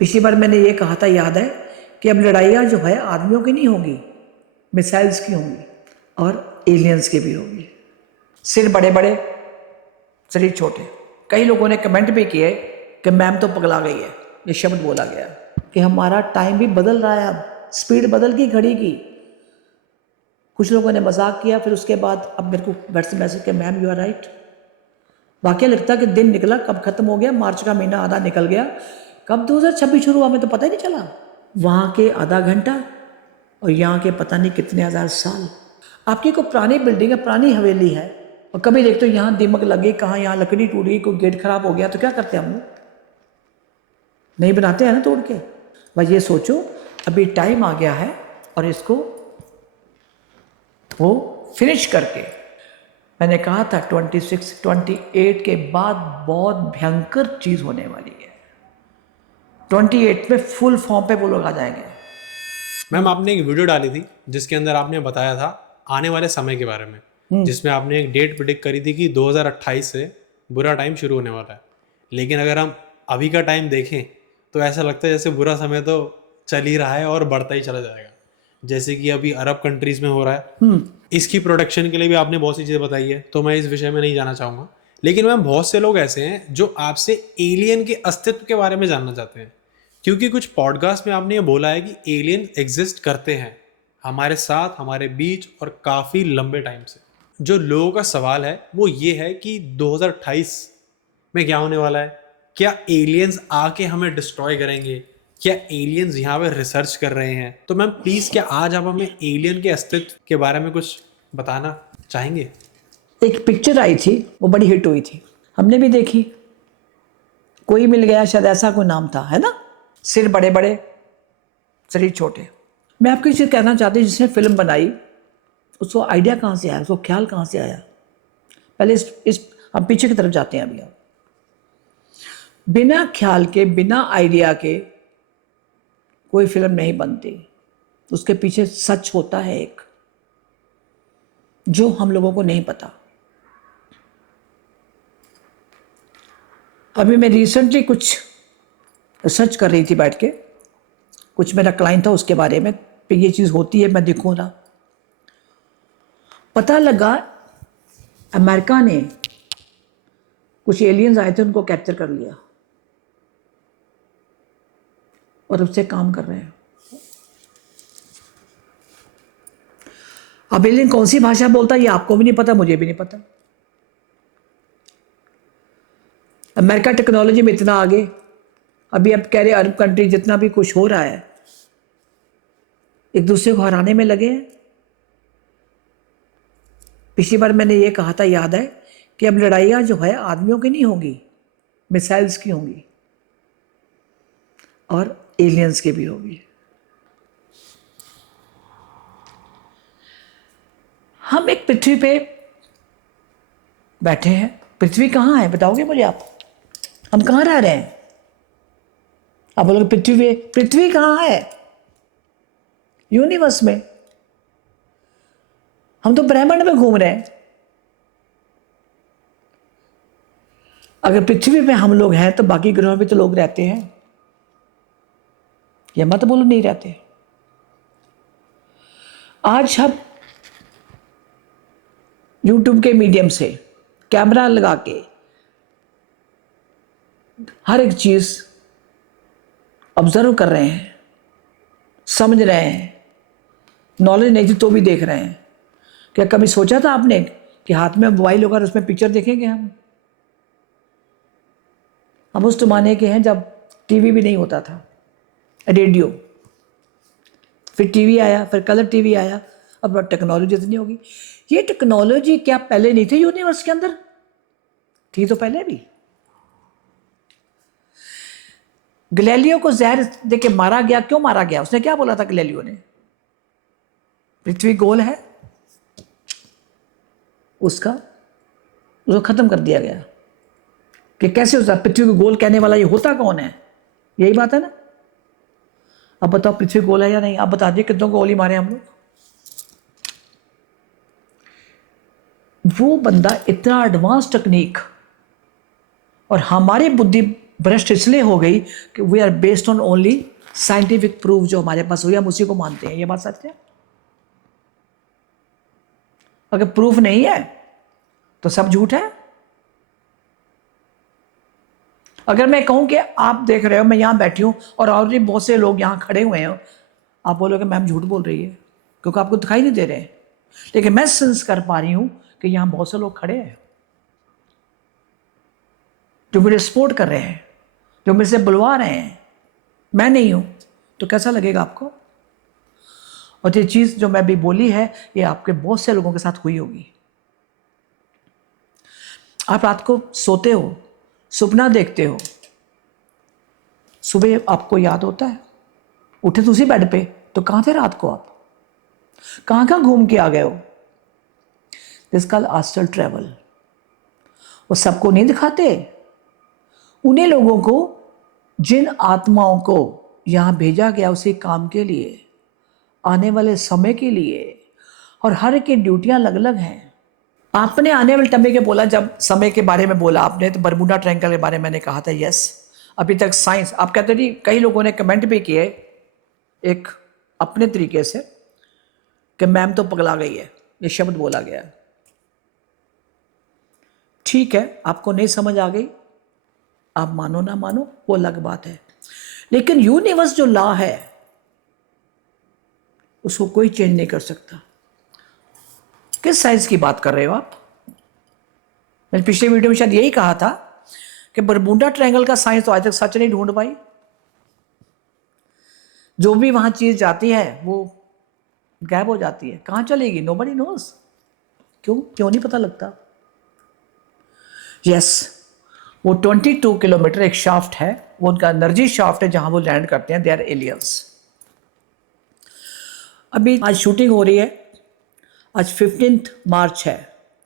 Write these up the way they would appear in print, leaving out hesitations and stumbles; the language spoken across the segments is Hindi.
पिछली बार मैंने ये कहा था, याद है, कि अब लड़ाइयाँ जो है आदमियों की नहीं होंगी, मिसाइल्स की होंगी और एलियंस की भी होगी। सिर बड़े बड़े, शरीर छोटे। कई लोगों ने कमेंट भी किए कि मैम तो पगला गई है, ये शब्द बोला गया कि हमारा टाइम भी बदल रहा है, अब स्पीड बदल गई घड़ी की। कुछ लोगों ने मजाक किया, फिर उसके बाद अब मेरे को व्हाट्सएप मैसेज किया, मैम यू आर राइट। वाकई लगता है कि दिन निकला कब खत्म हो गया, मार्च का महीना आधा निकल गया, कब 2026 शुरू हुआ हमें तो पता ही नहीं चला। वहाँ के आधा घंटा और यहाँ के पता नहीं कितने हजार साल। आपकी कोई पुरानी बिल्डिंग है, पुरानी हवेली है, और कभी देखते हो यहाँ दीमक लगे, कहाँ यहाँ लकड़ी टूट गई, कोई गेट खराब हो गया, तो क्या करते हैं हम लोग? नहीं बनाते हैं ना तोड़ के। बस ये सोचो अभी टाइम आ गया है और इसको वो फिनिश करके, मैंने कहा था 26 28 के बाद बहुत भयंकर चीज होने वाली है। 28 में फुल फॉर्म पे वो लोग आ जाएंगे। मैम, आपने एक वीडियो डाली थी जिसके अंदर आपने बताया था आने वाले समय के बारे में, जिसमें आपने एक डेट प्रिडिक्ट करी थी कि 2028 से बुरा टाइम शुरू होने वाला है। लेकिन अगर हम अभी का टाइम देखें तो ऐसा लगता है जैसे बुरा समय तो चल ही रहा है और बढ़ता ही चला जाएगा, जैसे कि अभी अरब कंट्रीज में हो रहा है। इसकी प्रोटेक्शन के लिए भी आपने बहुत सी चीज़ें बताई है, तो मैं इस विषय में नहीं जाना चाहूँगा। लेकिन मैम, बहुत से लोग ऐसे हैं जो आपसे एलियन के अस्तित्व के बारे में जानना चाहते हैं, क्योंकि कुछ पॉडकास्ट में आपने ये बोला है कि एलियन एग्जिस्ट करते हैं हमारे साथ, हमारे बीच, और काफ़ी लंबे टाइम से। जो लोगों का सवाल है वो ये है कि 2028 में क्या होने वाला है? क्या एलियंस आके हमें डिस्ट्रॉय करेंगे? क्या एलियंस यहाँ पे रिसर्च कर रहे हैं? तो मैम प्लीज़, क्या आज आप हमें एलियन के अस्तित्व के बारे में कुछ बताना चाहेंगे? एक पिक्चर आई थी, वो बड़ी हिट हुई थी, हमने भी देखी, कोई मिल गया शायद, ऐसा कोई नाम था, है ना? सिर बड़े बड़े, शरीर छोटे। मैं आपको ये चीज़ कहना चाहती हूँ, जिसने फिल्म बनाई उसको आइडिया कहाँ से आया, उसको ख्याल कहाँ से आया? पहले इस हम पीछे की तरफ जाते हैं। अभी आप बिना ख्याल के, बिना आइडिया के कोई फिल्म नहीं बनती। उसके पीछे सच होता है एक, जो हम लोगों को नहीं पता। अभी मैं रिसेंटली कुछ रिसर्च कर रही थी बैठ के, कुछ मेरा क्लाइंट था उसके बारे में, पे ये चीज़ होती है, मैं देखूँ ना, पता लगा अमेरिका ने कुछ एलियंस आए थे, उनको कैप्चर कर लिया और उससे काम कर रहे हैं। अब एलियन कौन सी भाषा बोलता है ये आपको भी नहीं पता, मुझे भी नहीं पता। अमेरिका टेक्नोलॉजी में इतना आगे, अभी अब कह रहे अरब कंट्री जितना भी कुछ हो रहा है एक दूसरे को हराने में लगे हैं। पिछली बार मैंने ये कहा था, याद है, कि अब लड़ाइयाँ जो है आदमियों की नहीं होंगी, मिसाइल्स की होंगी और एलियंस की भी होगी। हम एक पृथ्वी पे बैठे हैं। पृथ्वी कहाँ है बताओगे मुझे आप? हम कहाँ रह रहे हैं? आप बोलोगे पृथ्वी, पृथ्वी कहाँ है यूनिवर्स में? हम तो ब्रह्मांड में घूम रहे हैं। अगर पृथ्वी पे हम लोग हैं तो बाकी ग्रहों पे तो लोग रहते हैं, या मत बोलो नहीं रहते। आज हम यूट्यूब के मीडियम से कैमरा लगा के हर एक चीज ऑब्जर्व कर रहे हैं, समझ रहे हैं। नॉलेज नहीं थी तो भी देख रहे हैं। क्या कभी सोचा था आपने कि हाथ में मोबाइल होगा और उसमें पिक्चर देखेंगे हम उस जमाने के हैं जब टीवी भी नहीं होता था, रेडियो, फिर टीवी आया, फिर कलर टीवी आया। अब टेक्नोलॉजी इतनी होगी। ये टेक्नोलॉजी क्या पहले नहीं थी यूनिवर्स के अंदर? थी तो पहले भी। गैलीलियो को जहर देके मारा गया, क्यों मारा गया? उसने क्या बोला था गैलीलियो ने? पृथ्वी गोल है, उसको खत्म कर दिया गया कि कैसे होता पृथ्वी को गोल कहने वाला, ये होता कौन है? यही बात है ना। अब बताओ पृथ्वी गोल है या नहीं? आप बता दिए कितनों को गोली मारे हम लोग। वो बंदा इतना एडवांस टेक्निक और हमारी बुद्धि भ्रष्ट इसलिए हो गई कि we are based on only scientific proof जो हमारे पास हुई, हम उसी को मानते हैं। ये बात सच है। अगर प्रूफ नहीं है तो सब झूठ है। अगर मैं कहूं कि आप देख रहे हो मैं यहां बैठी हूं और ऑलरेडी बहुत से लोग यहां खड़े हुए हैं, आप बोलोगे मैम झूठ बोल रही है क्योंकि आपको दिखाई नहीं दे रहे हैं। लेकिन मैं सेंस कर पा रही हूं कि यहां बहुत से लोग खड़े हैं जो मुझे सपोर्ट कर रहे हैं, जो मेरे से बुलवा रहे हैं। मैं नहीं हूं तो कैसा लगेगा आपको? और ये चीज जो मैं भी बोली है ये आपके बहुत से लोगों के साथ हुई होगी। आप रात को सोते हो, सपना देखते हो, सुबह आपको याद होता है, उठे तो उसी बेड पे, तो कहां थे रात को? आप कहां कहां घूम के आ गए हो? This call astral travel. वो सबको नहीं दिखाते, उन्हीं लोगों को जिन आत्माओं को यहां भेजा गया उसी काम के लिए, आने वाले समय के लिए, और हर की ड्यूटियां अलग अलग हैं। आपने आने वाले समय के बोला, जब समय के बारे में बोला आपने, तो बरमूडा ट्रायंगल के बारे में मैंने कहा था यस। अभी तक साइंस, आप कहते जी, कई लोगों ने कमेंट भी किए एक अपने तरीके से कि मैम तो पगला गई है, ये शब्द बोला गया। ठीक है, आपको नहीं समझ आ गई, आप मानो ना मानो वो अलग बात है, लेकिन यूनिवर्स जो लॉ है उसको कोई चेंज नहीं कर सकता। किस साइंस की बात कर रहे हो आप? मैंने पिछले वीडियो में शायद यही कहा था कि बरमूडा ट्रायंगल का साइंस तो आज तक सच नहीं ढूंढ पाई। जो भी वहां चीज जाती है वो गायब हो जाती है। कहां चलेगी? Nobody nose. क्यों नहीं पता लगता। यस, वो 22 किलोमीटर एक शाफ्ट है, वो उनका एनर्जी शाफ्ट है जहां वो लैंड करते हैं। They are aliens. अभी आज शूटिंग हो रही है, आज 15 मार्च है।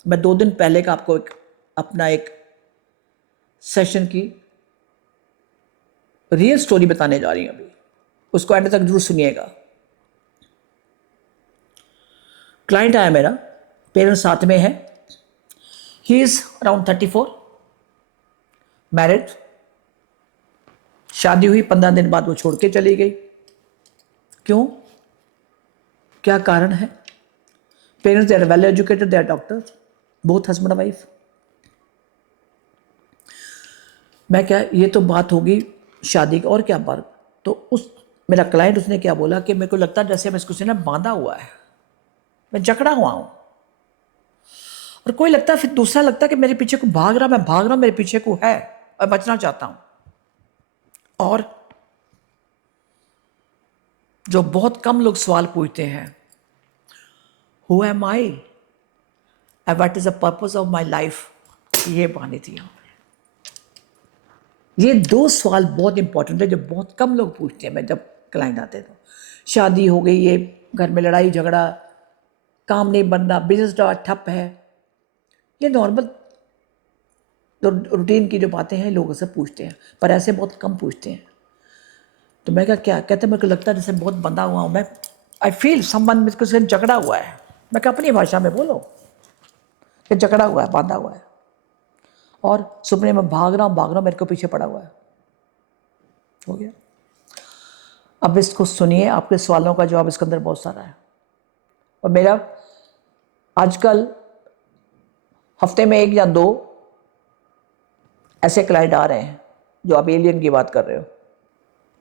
मैं 2 दिन पहले का आपको अपना एक सेशन की रियल स्टोरी बताने जा रही हूं। अभी उसको एंड तक जरूर सुनिएगा। क्लाइंट आया मेरा, पेरेंट्स साथ में है, ही इज अराउंड 34, मैरिड, शादी हुई 15 दिन बाद वो छोड़ के चली गई। क्यों? क्या कारण है? Parents they are well educated, they are doctors, both husband wife. मैं क्या, ये तो बात होगी शादी की, और क्या बात? तो उस मेरा क्लाइंट, उसने क्या बोला कि मेरे को लगता है जैसे मैं इसको ना बांधा हुआ है, मैं जकड़ा हुआ हूं, और कोई लगता है, फिर दूसरा लगता है कि मेरे पीछे को भाग रहा, मैं भाग रहा हूं, मेरे पीछे को है और बचना चाहता हूं। और जो बहुत कम लोग सवाल पूछते हैं, who am I and what is the purpose of my life, ये बानी थी यहां। ये 2 सवाल बहुत इंपॉर्टेंट है जो बहुत कम लोग पूछते हैं। मैं जब क्लाइंट आते तो, शादी हो गई, ये घर में लड़ाई झगड़ा, काम नहीं बन रहा, बिजनेस ठप है, ये नॉर्मल रूटीन की जो बातें हैं लोग से पूछते हैं, पर ऐसे बहुत कम पूछते हैं। तो मैं क्या कहते हैं, मेरे को लगता है जैसे बहुत बंधा हुआ हूँ मैं, आई फील समवन मुझको से जकड़ा हुआ है। मैं क्या, अपनी भाषा में बोलो कि जकड़ा हुआ है, बांधा हुआ है, और सपने में भाग रहा हूँ, मेरे को पीछे पड़ा हुआ है। हो गया। अब इसको सुनिए, आपके सवालों का जवाब इसके अंदर बहुत सारा है। और मेरा आजकल हफ्ते में 1 या 2 ऐसे क्लाइंट आ रहे हैं जो आप एलियन की बात कर रहे हो।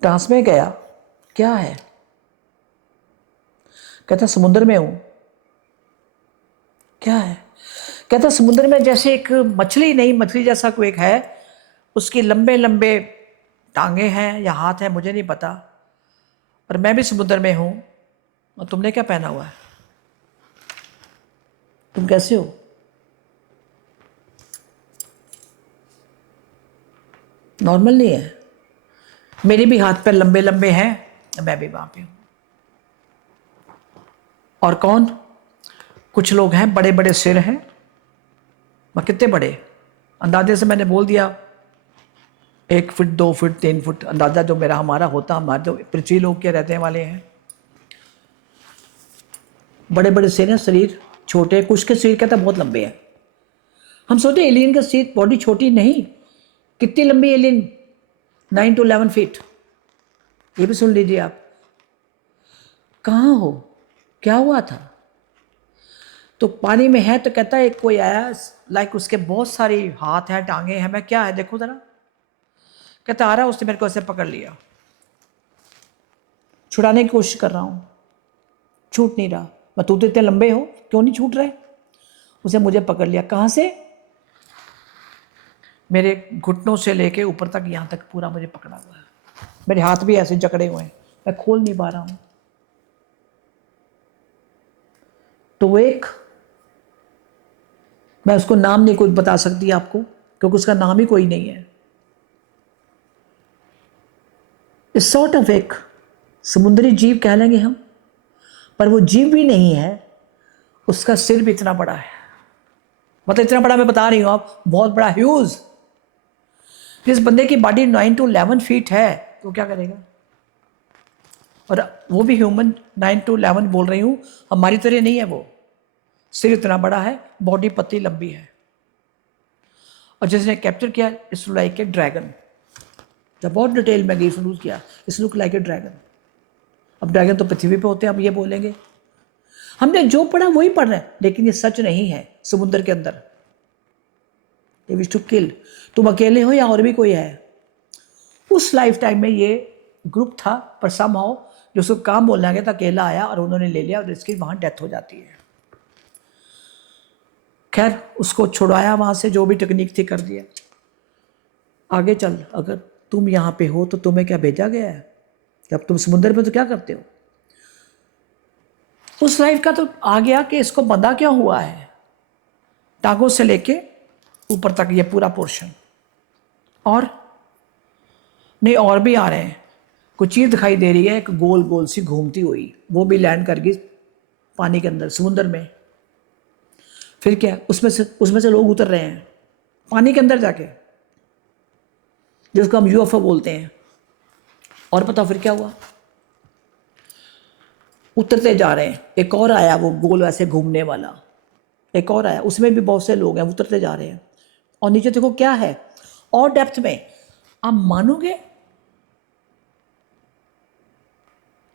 ट्रांस में गया, क्या है? कहता समुद्र में हूं। क्या है? कहता समुद्र में जैसे एक मछली, नहीं मछली जैसा कोई एक है, उसकी लंबे लंबे टांगे हैं या हाथ हैं, मुझे नहीं पता, और मैं भी समुद्र में हूं। और तुमने क्या पहना हुआ है? तुम कैसे हो? नॉर्मल नहीं है। मेरे भी हाथ पैर लंबे लंबे हैं, मैं भी वहां पे हूं। और कौन? कुछ लोग हैं बड़े बड़े सिर हैं। मैं कितने बड़े? अंदाजे से मैंने बोल दिया 1 फुट 2 फुट 3 फुट, अंदाजा जो मेरा हमारा होता, हमारे जो पृथ्वी लोग के रहने वाले हैं। बड़े बड़े सिर हैं, शरीर छोटे, कुछ के शरीर कहता बहुत लंबे हैं। हम सोचे एलियन का शरीर बॉडी छोटी, नहीं, कितनी लंबी एलियन 9 to 11 फीट। ये भी सुन लीजिए आप। कहाँ हो, क्या हुआ था? तो पानी में है तो कहता है कोई आया, लाइक उसके बहुत सारी हाथ हैं, टांगे हैं, मैं क्या है देखो जरा। कहता आ रहा, उसने मेरे को ऐसे पकड़ लिया, छुड़ाने की कोशिश कर रहा हूँ, छूट नहीं रहा। मैं तू तो इतने लंबे हो, क्यों नहीं छूट रहे? उसे मुझे पकड़ लिया, कहाँ से? मेरे घुटनों से लेके ऊपर तक, यहाँ तक पूरा मुझे पकड़ा हुआ है। मेरे हाथ भी ऐसे जकड़े हुए हैं, मैं खोल नहीं पा रहा हूँ। तो वो एक, मैं उसको नाम नहीं कुछ बता सकती आपको, क्योंकि उसका नाम ही कोई नहीं है। इस सॉर्ट ऑफ एक समुद्री जीव कह लेंगे हम, पर वो जीव भी नहीं है। उसका सिर भी इतना बड़ा है, मतलब इतना बड़ा मैं बता रही हूँ आप, बहुत बड़ा, ह्यूज। जिस बंदे की बॉडी 9 to 11 फीट है तो क्या करेगा? और वो भी ह्यूमन, 9 to 11 बोल रही हूँ, हमारी तरह नहीं है वो। सिर इतना बड़ा है, बॉडी पतली लंबी है। और जिसने कैप्चर किया, इट्स लाइक ए ड्रैगन। जब बहुत डिटेल में गई यूज किया, it's look like a dragon. अब ड्रैगन तो पृथ्वी पे होते हैं, हम ये बोलेंगे। हमने जो पढ़ा वही पढ़ रहे हैं, लेकिन ये सच नहीं है। समुद्र के अंदर दे विश टू किल। तुम अकेले हो या और भी कोई है? उस लाइफ टाइम में ये ग्रुप था, पर समहाउ जो उसको काम बोलना गया था, अकेला आया और उन्होंने ले लिया, और इसकी वहां डेथ हो जाती है। खैर उसको छुड़ाया वहां से, जो भी टेक्निक थी कर दिया। आगे चल, अगर तुम यहाँ पे हो तो तुम्हें क्या भेजा गया है? जब तुम समुद्र में तो क्या करते हो? उस लाइफ का तो आ गया कि इसको बंधा क्या हुआ है, टांगों से लेके ऊपर तक ये पूरा पोर्शन। और नहीं, और भी आ रहे हैं। कुछ चीज़ दिखाई दे रही है, एक गोल गोल सी घूमती हुई, वो भी लैंड कर गई पानी के अंदर, समुद्र में। फिर क्या, उसमें से लोग उतर रहे हैं पानी के अंदर जाके, जिसको हम यूएफओ बोलते हैं। और पता फिर क्या हुआ? उतरते जा रहे हैं, एक और आया वो गोल वैसे घूमने वाला, एक और आया, उसमें भी बहुत से लोग हैं, उतरते जा रहे हैं। और नीचे देखो क्या है, और डेप्थ में। आप मानोगे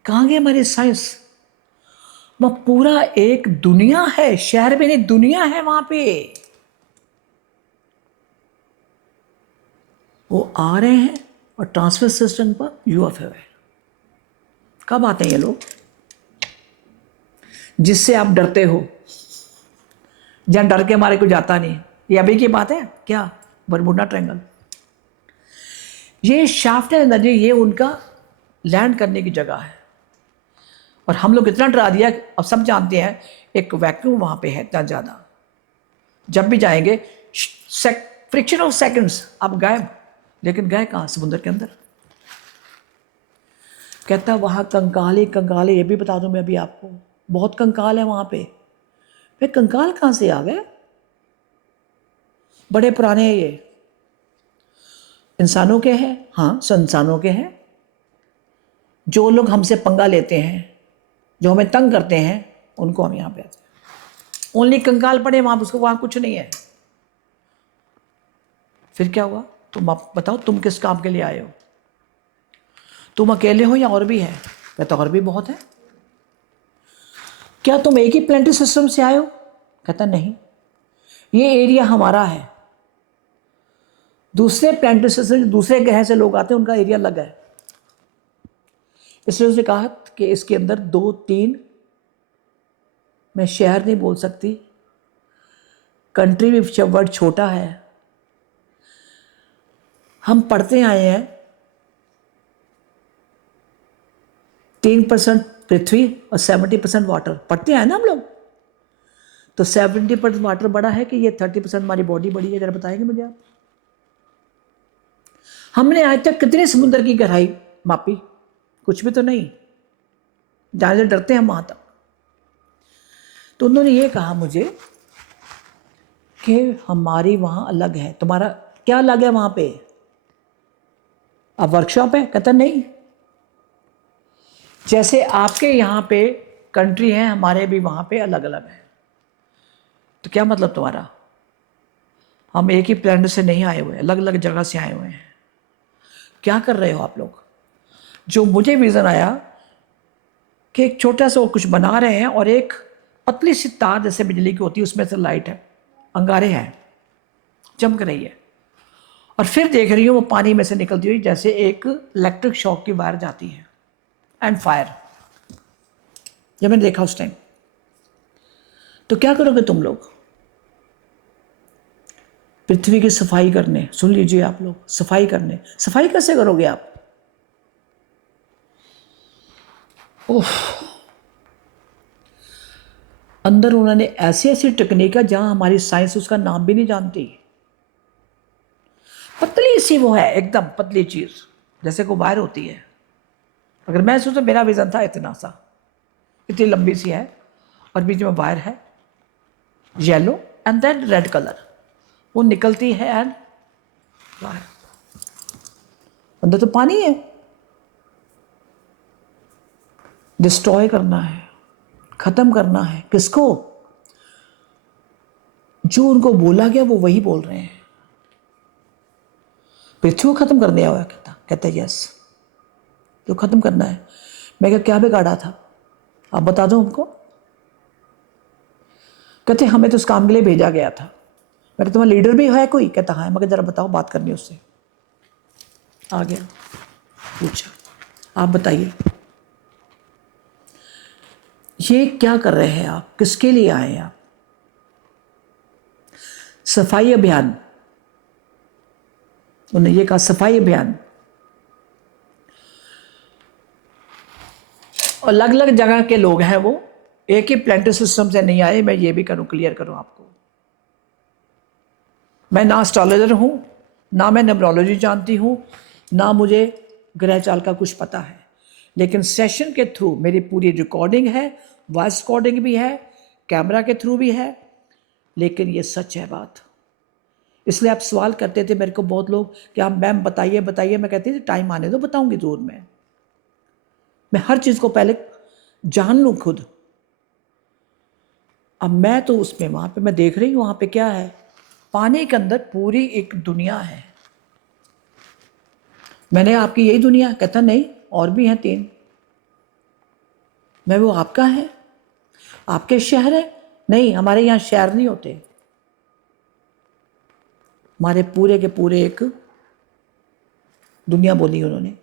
कहाँ गए हमारी साइंस? वह पूरा एक दुनिया है, शहर में नहीं, दुनिया है वहां पे। वो आ रहे हैं और ट्रांसफर सिस्टम पर यूएफओ है। कब आते हैं ये लोग? जिससे आप डरते हो, जहां डर के मारे कोई जाता नहीं। ये अभी की बात है क्या? बरमुडा ट्रायंगल, ये शाफ्ट एनर्जी, ये उनका लैंड करने की जगह है। और हम लोग इतना डरा दिया, अब सब जानते हैं एक वैक्यूम वहां पे है इतना ज़्यादा, जब भी जाएंगे फ्रिक्शन ऑफ सेकंड्स आप गायब। लेकिन गए कहाँ? समुद्र के अंदर। कहता वहाँ कंकाल ही कंकाल है। ये भी बता दूं मैं अभी आपको, बहुत कंकाल है वहाँ पे। वे कंकाल कहाँ से आ गए? बड़े पुराने हैं ये, इंसानों के हैं। हाँ, इंसानों के हैं। जो लोग हमसे पंगा लेते हैं, जो हमें तंग करते हैं, उनको हम यहाँ पे आते हैं। ओनली कंकाल पड़े वहाँ, उसको वहाँ कुछ नहीं है। फिर क्या हुआ? तुम आप बताओ, तुम किस काम के लिए आए हो? तुम अकेले हो या और भी है? कहता और भी बहुत है। क्या तुम एक ही प्लानिटरी सिस्टम से आए हो? कहता नहीं, ये एरिया हमारा है। दूसरे प्लानिटरी सिस्टम, दूसरे ग्रह से लोग आते हैं, उनका एरिया अलग है। इसलिए उसने कहा कि इसके अंदर 2-3, मैं शहर नहीं बोल सकती, कंट्री भी वर्ड छोटा है। हम पढ़ते आए हैं 3% पृथ्वी और 70% वाटर, पढ़ते आए ना हम लोग। तो 70% वाटर बड़ा है कि ये 30% हमारी बॉडी बड़ी है? जरा बताएंगे मुझे आप। हमने आज तक कितने समुद्र की गहराई मापी? कुछ भी तो नहीं। जाने से डरते हैं हम वहां तक। तो उन्होंने ये कहा मुझे कि हमारी वहां अलग है। तुम्हारा क्या अलग है वहां पे? अब वर्कशॉप है? कहता नहीं, जैसे आपके यहाँ पे कंट्री है, हमारे भी वहाँ पे अलग अलग है। तो क्या मतलब तुम्हारा? हम एक ही प्लैनेट से नहीं आए हुए, अलग अलग जगह से आए हुए हैं। क्या कर रहे हो आप लोग? जो मुझे विज़न आया कि एक छोटा सा वो कुछ बना रहे हैं और एक पतली सी तार जैसे बिजली की होती है, उसमें से लाइट है, अंगारे हैं, चमक रही है, और फिर देख रही हूँ वो पानी में से निकलती हुई जैसे एक इलेक्ट्रिक शॉक की वायर जाती है, एंड फायर। जब मैंने देखा उस टाइम, तो क्या करोगे तुम लोग? पृथ्वी की सफाई करने, सुन लीजिए आप लोग, सफाई करने, सफाई कैसे करोगे आप? ओह, अंदर उन्होंने ऐसी ऐसी टेक्निक है जहां हमारी साइंस उसका नाम भी नहीं जानती। पतली सी वो है, एकदम पतली चीज, जैसे को वायर होती है। अगर मैं सोचूं, मेरा विजन था इतना सा, इतनी लंबी सी है, और बीच में वायर है, yellow and then red colour, वो निकलती है एंड वायर, अंदर तो पानी है। डिस्ट्रॉय करना है, खत्म करना है, किसको? जो उनको बोला गया वो वही बोल रहे हैं। पृथ्वी को खत्म कर दिया हुआ, कहता है यस, जो खत्म करना है। मैं क्या बिगाड़ा था, आप बता दो हमको। कहते हमें तो उस काम के लिए भेजा गया था। मैं तुम्हारा लीडर भी है कोई? कहता हाँ। मगर जरा बताओ, बात करनी उससे। आ गया, पूछा, आप बताइए ये क्या कर रहे हैं आप, किसके लिए आए हैं आप? सफाई अभियान, उन्होंने ये कहा, सफाई अभियान। अलग अलग जगह के लोग हैं वो, एक ही प्लानिटरी सिस्टम से नहीं आए। मैं ये भी करूं, क्लियर करूं आपको, मैं ना एस्ट्रोलॉजर हूं, ना मैं न्यूमरोलॉजी जानती हूं, ना मुझे ग्रह चाल का कुछ पता है। लेकिन सेशन के थ्रू मेरी पूरी रिकॉर्डिंग है, वॉइस रिकॉर्डिंग भी है, कैमरा के थ्रू भी है। लेकिन ये सच है बात। इसलिए आप सवाल करते थे मेरे को बहुत लोग कि आप मैम बताइए बताइए। मैं कहती थी टाइम आने दो, बताऊंगी जरूर। मैं हर चीज़ को पहले जान लूँ खुद। अब मैं तो उसमें वहाँ पे मैं देख रही हूँ, वहाँ पे क्या है, पानी के अंदर पूरी एक दुनिया है। मैंने आपकी यही दुनिया? कहता नहीं, और भी हैं 3। मैं वो आपका है, आपके शहर है? नहीं, हमारे यहाँ शहर नहीं होते, हमारे पूरे के पूरे एक दुनिया बोली उन्होंने।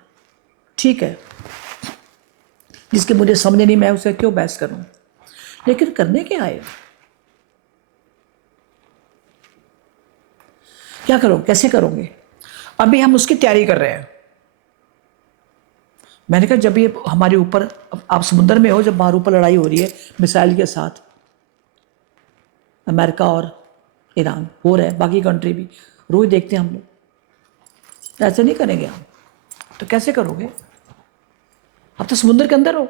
ठीक है, जिसके मुझे समझ नहीं, मैं उसे क्यों बहस करूं? लेकिन करने क्या आए? क्या करो, कैसे करोगे? अभी हम उसकी तैयारी कर रहे हैं। मैंने कहा जब ये हमारे ऊपर, आप समुद्र में हो, जब बाहर ऊपर लड़ाई हो रही है मिसाइल के साथ, अमेरिका और ईरान हो रहा है, बाकी कंट्री भी रोज देखते हैं हम लोग। ऐसे नहीं करेंगे हम, तो कैसे करोगे? अब तो समुद्र के अंदर हो।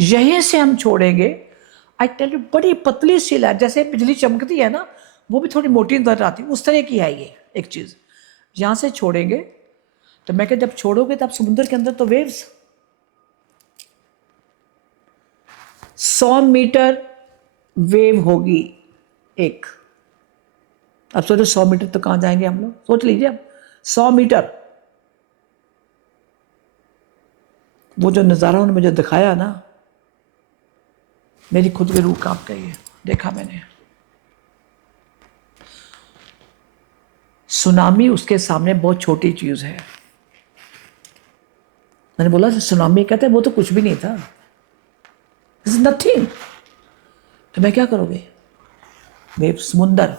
यहीं से हम छोड़ेंगे, आई टेल यू, बड़ी पतली सी लाइट, जैसे बिजली चमकती है ना, वो भी थोड़ी मोटी नजर आती है, उस तरह की है ये एक चीज़। यहाँ से छोड़ेंगे, तो मैं क्या, जब छोड़ोगे तब समुद्र के अंदर तो वेव्स 100 मीटर वेव होगी एक। अब सोचो 100 मीटर तो कहाँ जाएंगे हम लोग, सोच लीजिए अब 100 मीटर। वो जो नज़ारा उन्होंने मुझे दिखाया ना, मेरी खुद की रूह कांप गई है। देखा मैंने, सुनामी उसके सामने बहुत छोटी चीज़ है। मैंने बोला सुनामी, कहते वो तो कुछ भी नहीं था, दिस इज नथिंग। तो मैं क्या करोगे? वेव, समुंदर,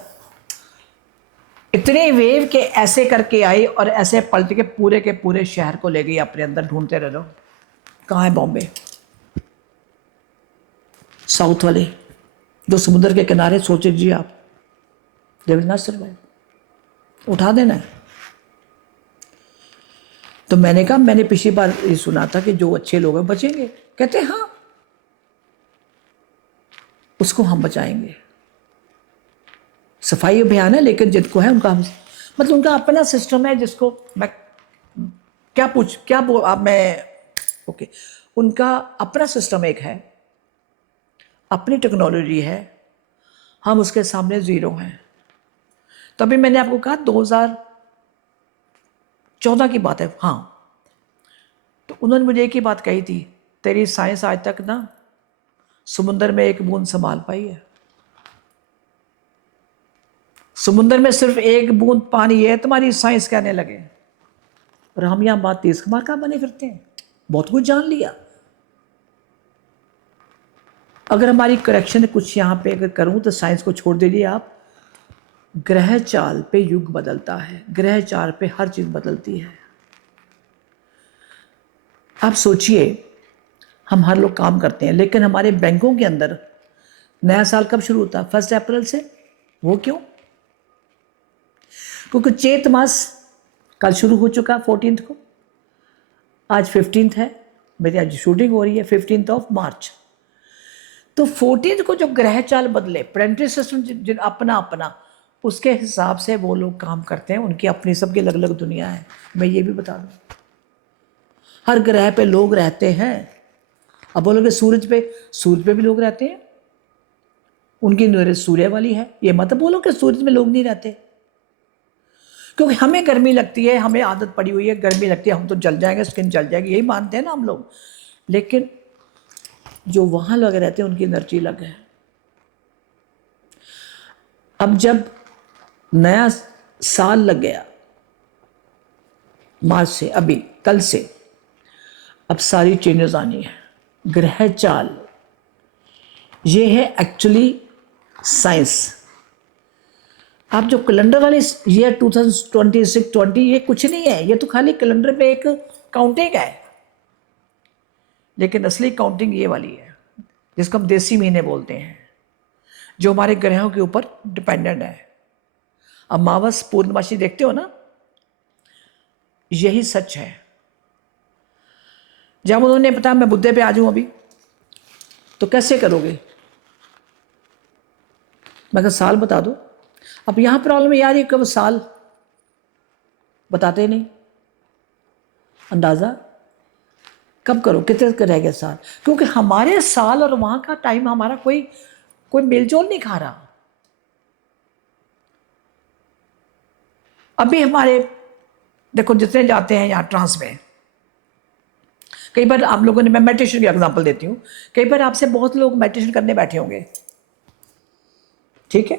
इतने वेव के ऐसे करके आई और ऐसे पलट के पूरे शहर को ले गई अपने अंदर। ढूंढते रह लो, कहाँ है बॉम्बे, साउथ वाले जो समुद्र के किनारे, सोच लीजिए आप, दे विल नॉट सर्वाइव, उठा देना है। तो मैंने कहा, मैंने पिछली बार ये सुना था कि जो अच्छे लोग हैं बचेंगे। कहते हाँ, उसको हम बचाएंगे। सफाई अभियान है, लेकिन जिनको है उनका मतलब उनका अपना सिस्टम है, जिसको मैं क्या बोल आप, मैं ओके, उनका अपना सिस्टम एक है, अपनी टेक्नोलॉजी है, हम उसके सामने जीरो हैं। तभी मैंने आपको कहा 14 की बात है, हाँ। तो उन्होंने मुझे एक ही बात कही थी, तेरी साइंस आज तक ना समुंदर में एक बूंद संभाल पाई है। समुंदर में सिर्फ एक बूंद पानी है, तुम्हारी साइंस कहने लगे। और हम यहां बात तेज कमार का बने फिरते हैं, बहुत कुछ जान लिया। अगर हमारी करेक्शन कुछ यहां पे अगर करूं तो साइंस को छोड़ दीजिए आप, ग्रह चाल पे युग बदलता है, ग्रह चाल पे हर चीज बदलती है। आप सोचिए, हम हर लोग काम करते हैं, लेकिन हमारे बैंकों के अंदर नया साल कब शुरू होता है? 1 अप्रैल से। वो क्यों? क्योंकि चैत मास कल शुरू हो चुका 14 को, आज 15 है, मेरी आज शूटिंग हो रही है 15 मार्च। तो 14 को जो ग्रह चाल बदले, प्लानिटरी सिस्टम जिन अपना अपना, उसके हिसाब से वो लोग काम करते हैं। उनकी अपनी सबकी अलग अलग दुनिया है। मैं ये भी बता दूं, हर ग्रह पे लोग रहते हैं। अब बोलोगे सूरज पे भी लोग रहते हैं, उनकी नजर सूर्य वाली है। ये मत बोलो कि सूरज में लोग नहीं रहते, क्योंकि हमें गर्मी लगती है, हमें आदत पड़ी हुई है, गर्मी लगती है, हम तो जल जाएंगे, स्किन जल जाएगी, यही मानते हैं ना हम लोग। लेकिन जो वहां लोग रहते हैं उनकी एनर्जी अलग है। अब जब नया साल लग गया मार्च से, अभी कल से, अब सारी चेंजेस आनी है। ग्रह चाल ये है एक्चुअली साइंस। आप जो कैलेंडर वाले ईयर 2026-20, ये कुछ नहीं है, ये तो खाली कैलेंडर पे एक काउंटिंग है। लेकिन असली काउंटिंग ये वाली है, जिसको हम देसी महीने बोलते हैं, जो हमारे ग्रहों के ऊपर डिपेंडेंट है। अमावस पूर्णमासी देखते हो ना, यही सच है। जब उन्होंने बताया मैं बुद्धे पे आ जाऊं अभी, तो कैसे करोगे? मैं कहा साल बता दो। अब यहां प्रॉब्लम यार, ये कब साल बताते नहीं, अंदाजा कब करो, कितने का रह गया साल? क्योंकि हमारे साल और वहां का टाइम हमारा कोई मेलजोल नहीं खा रहा। अभी हमारे देखो जितने जाते हैं यहाँ ट्रांस में, कई बार आप लोगों ने, मैं मेडिटेशन की एग्जांपल देती हूँ, कई बार आपसे बहुत लोग मेडिटेशन करने बैठे होंगे, ठीक है,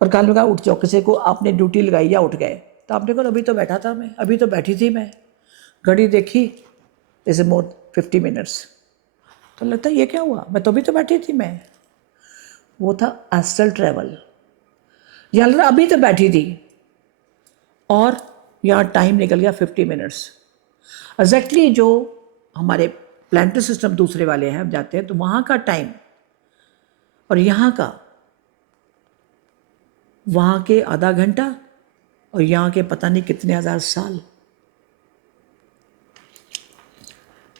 और कल लगा उठ जाओ, किसी को आपने ड्यूटी लगाई या उठ गए, तो आपने कहा अभी तो बैठा था मैं, अभी तो बैठी थी मैं, घड़ी देखी, इज मोर 50 मिनट्स, तो लगता है ये क्या हुआ, मैं तो अभी तो बैठी थी मैं। वो था एस्ट्रल ट्रैवल। यहाँ लग रहा अभी तो बैठी थी और यहाँ टाइम निकल गया 50 मिनट्स। एग्जैक्टली जो हमारे प्लानिटरी सिस्टम दूसरे वाले हैं, हम जाते हैं तो वहाँ का टाइम और यहाँ का, वहाँ के आधा घंटा और यहाँ के पता नहीं कितने हजार साल।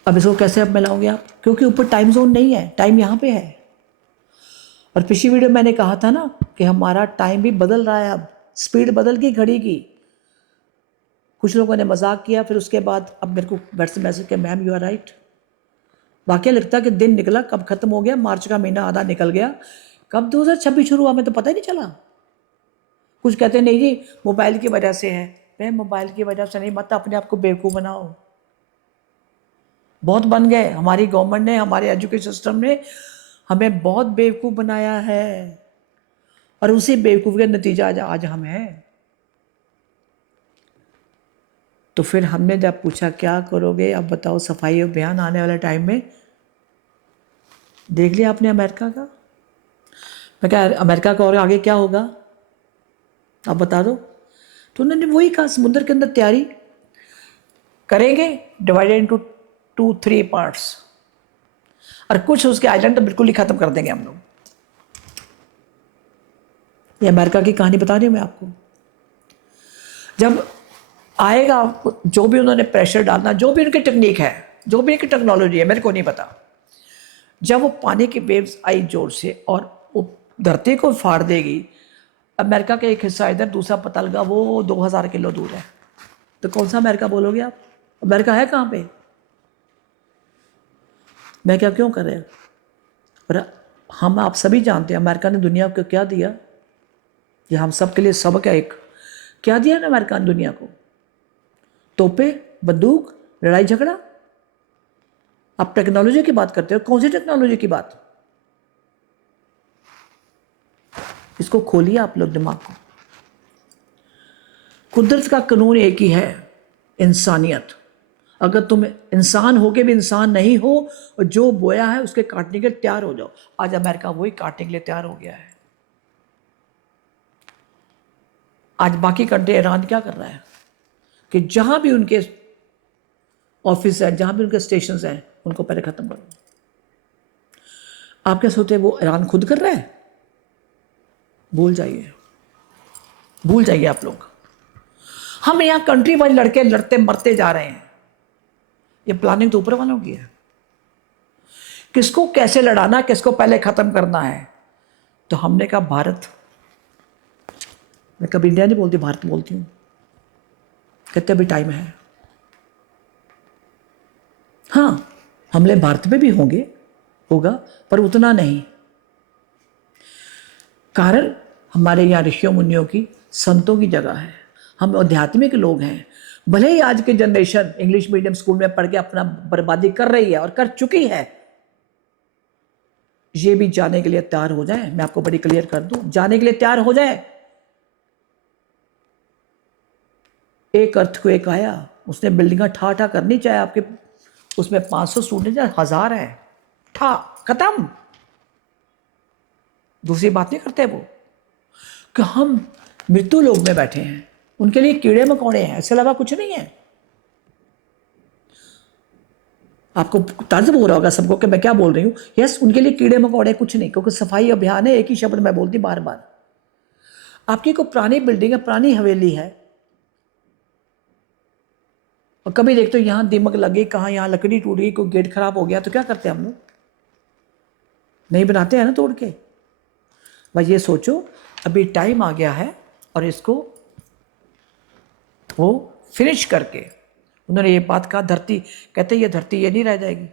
अब इसको कैसे अब मिलाओगे आप? क्योंकि ऊपर टाइम जोन नहीं है, टाइम यहाँ पे है। और पिछली वीडियो मैंने कहा था ना कि हमारा टाइम भी बदल रहा है, अब स्पीड बदल गई घड़ी की। कुछ लोगों ने मजाक किया, फिर उसके बाद अब मेरे को व्हाट्सएप मैसेज किया, मैम यू आर राइट। वाकई लगता है कि दिन निकला कब खत्म हो गया, मार्च का महीना आधा निकल गया, कब 2026 शुरू हुआ, हमें तो पता ही नहीं चला। कुछ कहते नहीं जी मोबाइल की वजह से है। मैं मोबाइल की वजह से नहीं, मत अपने आप को बेवकूफ़ बनाओ। बहुत बन गए, हमारी गवर्नमेंट ने, हमारे एजुकेशन सिस्टम ने हमें बहुत बेवकूफ़ बनाया है, और उसी बेवकूफ़ का नतीजा आज हम हैं। तो फिर हमने जब पूछा क्या करोगे, अब बताओ सफाई अभियान आने वाले टाइम में, देख लिया आपने अमेरिका का। मैं क्या अमेरिका का और आगे क्या होगा आप बता दो। तो उन्होंने वही कहा, समुद्र के अंदर तैयारी करेंगे, डिवाइडेड इनटू 2-3 पार्ट्स, और कुछ उसके आइलैंड तो बिल्कुल ही खत्म कर देंगे हम लोग। ये अमेरिका की कहानी बता रही हूँ मैं आपको। जब आएगा, जो भी उन्होंने प्रेशर डालना, जो भी उनकी टेक्निक है, जो भी उनकी टेक्नोलॉजी है, मेरे को नहीं पता, जब वो पानी की वेव्स आई जोर से और वो धरती को फाड़ देगी, अमेरिका का एक हिस्सा इधर, दूसरा पता लगा वो 2000 किलो दूर है, तो कौन सा अमेरिका बोलोगे आप? अमेरिका है कहाँ पे? मैं क्या क्यों कर रहे हैं? पर हम आप सभी जानते हैं अमेरिका ने दुनिया को क्या दिया, ये हम सब के लिए सबक है। एक क्या दिया ना अमेरिका ने दुनिया को? तोपे, बंदूक, लड़ाई झगड़ा। आप टेक्नोलॉजी की बात करते हो, कौन सी टेक्नोलॉजी की बात? इसको खोलिए आप लोग दिमाग को। कुदरत का कानून एक ही है, इंसानियत। अगर तुम इंसान हो के भी इंसान नहीं हो और जो बोया है उसके काटने के लिए तैयार हो जाओ। आज अमेरिका वही काटने के लिए तैयार हो गया है। आज बाकी कंट्री, ईरान क्या कर रहा है कि जहां भी उनके ऑफिस है, जहां भी उनके स्टेशन हैं, उनको पहले खत्म करो। आप क्या सोचते हैं वो ईरान खुद कर रहा है? भूल जाइए, भूल जाइए आप लोग। हम यहां कंट्री वाइज लड़के लड़ते मरते जा रहे हैं। ये प्लानिंग तो ऊपर वालों की है। किसको कैसे लड़ाना, किसको पहले खत्म करना है। तो हमने कहा भारत, मैं कभी इंडिया नहीं बोलती, भारत बोलती हूं। कहते अभी टाइम है। हाँ, हमले भारत में भी होगा, पर उतना नहीं। कारण हमारे यहाँ ऋषियों मुनियों की, संतों की जगह है। हम आध्यात्मिक लोग हैं। भले ही आज की जनरेशन इंग्लिश मीडियम स्कूल में पढ़ के अपना बर्बादी कर रही है और कर चुकी है, ये भी जाने के लिए तैयार हो जाए। मैं आपको बड़ी क्लियर कर दूं, जाने के लिए तैयार हो जाए। एक अर्थक्वेक आया, उसने बिल्डिंग ठा ठा करनी, चाहे आपके उसमें 500 स्टूडेंट या 1000 है, ठा खत्म। दूसरी बात नहीं करते वो कि हम मृत्यु लोक में बैठे हैं, उनके लिए कीड़े मकोड़े हैं, इसके अलावा कुछ नहीं है। आपको ताज्जुब हो रहा होगा सबको कि मैं क्या बोल रही हूं। यस, उनके लिए कीड़े मकोड़े कुछ नहीं, क्योंकि सफाई अभियान है। एक ही शब्द मैं बोलती बार बार। आपकी कोई पुरानी बिल्डिंग है, पुरानी हवेली है, और कभी देखते हो यहां दीमक लगी, कहाँ यहां लकड़ी टूट गई, कोई गेट खराब हो गया, तो क्या करते हैं हम लोग? नहीं बनाते हैं ना तोड़ के। भाई ये सोचो, अभी टाइम आ गया है और इसको वो फिनिश करके। उन्होंने ये बात कहा, धरती, कहते ये धरती ये नहीं रह जाएगी।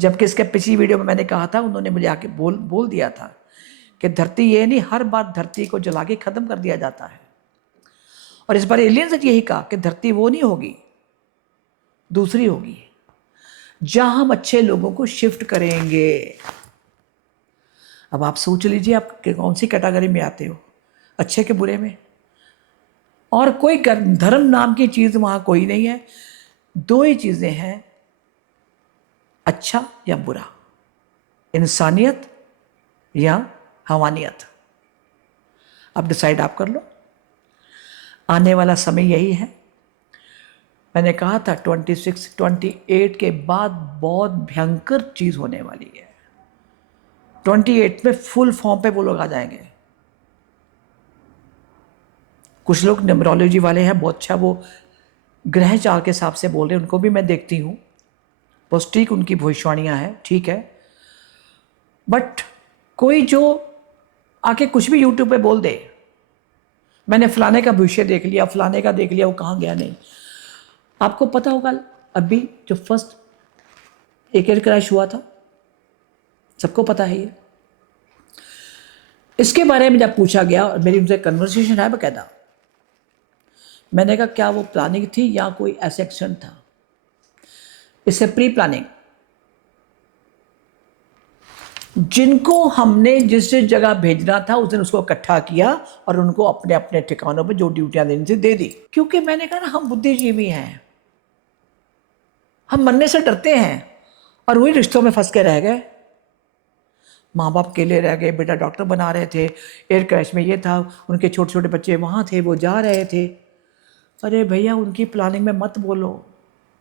जबकि इसके पिछली वीडियो में मैंने कहा था, उन्होंने मुझे आके बोल दिया था कि धरती ये नहीं, हर बार धरती को जला के खत्म कर दिया जाता है। और इस बार एलियंस ने यही कहा कि धरती वो नहीं होगी, दूसरी होगी, जहां हम अच्छे लोगों को शिफ्ट करेंगे। अब आप सोच लीजिए आप कौन सी कैटेगरी में आते हो, अच्छे के बुरे में। और कोई धर्म नाम की चीज वहां कोई नहीं है। दो ही चीजें हैं, अच्छा या बुरा, इंसानियत या हवानियत। अब डिसाइड आप कर लो। आने वाला समय यही है। मैंने कहा था 26, 28 के बाद बहुत भयंकर चीज होने वाली है। 28 में फुल फॉर्म पे वो लोग आ जाएंगे। कुछ लोग न्यूमरोलॉजी वाले हैं, बहुत अच्छा वो ग्रह चाल के हिसाब से बोल रहे हैं, उनको भी मैं देखती हूँ, बस ठीक उनकी भविष्यवाणियाँ हैं, ठीक है। बट कोई जो आके कुछ भी यूट्यूब पे बोल दे, मैंने फलाने का भविष्य देख लिया, फलाने का देख लिया, वो कहाँ गया नहीं। आपको पता होगा अभी जो फर्स्ट एयर क्रैश हुआ था, सबको पता है ये। इसके बारे में जब पूछा गया और मेरी उनसे कन्वर्सेशन है बकायदा, मैंने कहा क्या वो प्लानिंग थी या कोई ऐसा एक्शन था? इससे प्री प्लानिंग। जिनको हमने जिस जगह भेजना था उस दिन उसको इकट्ठा किया और उनको अपने अपने ठिकानों पे जो ड्यूटियां देनी थी दे दी। क्योंकि मैंने कहा ना, हम बुद्धिजीवी हैं, हम मरने से डरते हैं और वही रिश्तों में फंस के रह गए। माँ बाप अकेले रह गए, बेटा डॉक्टर बना रहे थे, एयर क्रैश में ये था, उनके छोटे छोटे बच्चे वहाँ थे, वो जा रहे थे। अरे भैया, उनकी प्लानिंग में मत बोलो,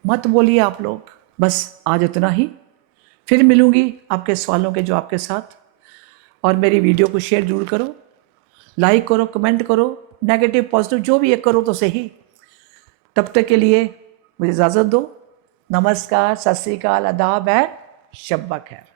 मत बोलिए आप लोग। बस आज इतना ही, फिर मिलूंगी आपके सवालों के जवाब के साथ। और मेरी वीडियो को शेयर जरूर करो, लाइक करो, कमेंट करो, नेगेटिव पॉजिटिव जो भी एक करो तो सही। तब तक के लिए मुझे इजाज़त दो। नमस्कार, सत श्री अकाल, आदाब है, शब्बा खैर।